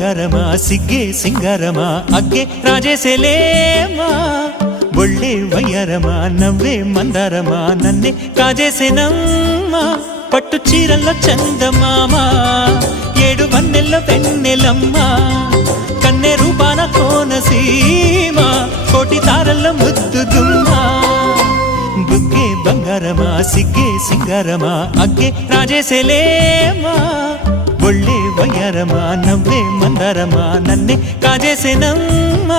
ಬಂಗಾರಮ ಸಿಗ್ಗೆ ಸಿಂಗಾರಮ ಅಗ್ಗೆ ರಾಜೇಸೆಲೇಮಾ ಒಳ್ಳೆ ವಯ್ಯಾರಮ ನವ್ವే మందారమ నన్నే కాజేసేనమ్మా పట్టు చీరల్లో చందమామ ఏడు వన్నెల్లో వెన్నెలమ్మ కన్నె రూపాన కోనసీమ కోటి తారల్లో ముద్దుదుమ్మ బుగ్గే ಬಂಗಾರಮ సిగ్గే సింగారమ అగ్గే రాజేసెలేమా ఒళ్ళే వయ్యారమ నవ్వే మందారమ నన్నే కాజేసేనమ్మా